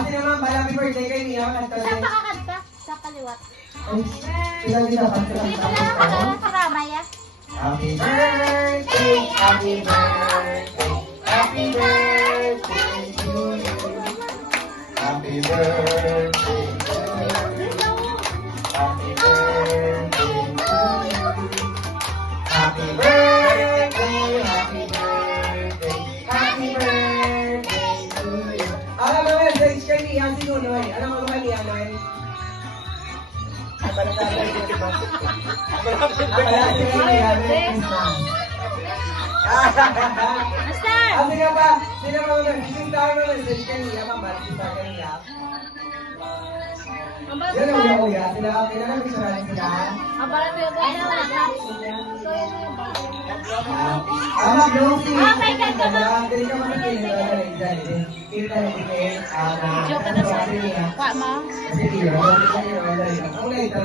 Ate naman, happy birthday kay Mia. Saan pa kakanta? Sa kaliwat. Sila din dapat Hindi ko lang ako karama ya. Happy birthday, happy birthday, happy birthday to you. Happy birthday to you. Happy birthday to you. Happy birthday, happy birthday, happy birthday to you. Alam mo, message kay Mia si Nunoy. Alam mo ba Mia, Noy? Master! Ano nga ba? Sino ba mag-star mo message kanina? Mamalistar kanina? Yan ang uya-uya. Sila nag-saralan sila. Mag-glossy. Oh my God, come on. Dili ka makikita dyan. Kita na dikit. Joke ka na sa kwa mo. Sige, ang later.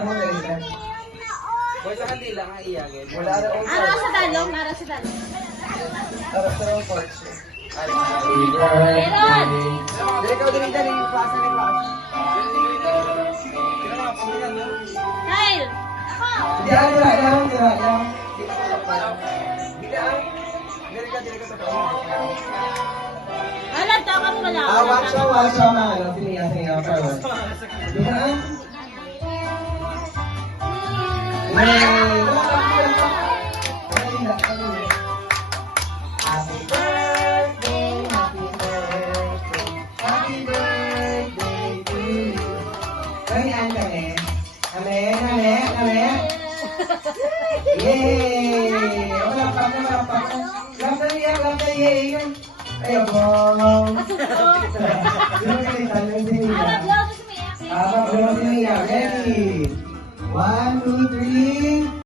Wala ka di lang ang iyagin. Wala na all Ara sa dalong, ara sa dalong. all parts. Happy Meron! Dili ka din yung klase ni class. Kyle! Hindi ako lang. Dili ka sa pao. Alam, tama mo wala. Watch mga ano, siniya, forward. Diyan. Happy birthday, happy birthday, happy birthday to you. Kanian kami. Kami. Yay! Malapag na. Lap na yay. Ayaw po. Ready? 1, 2, 3.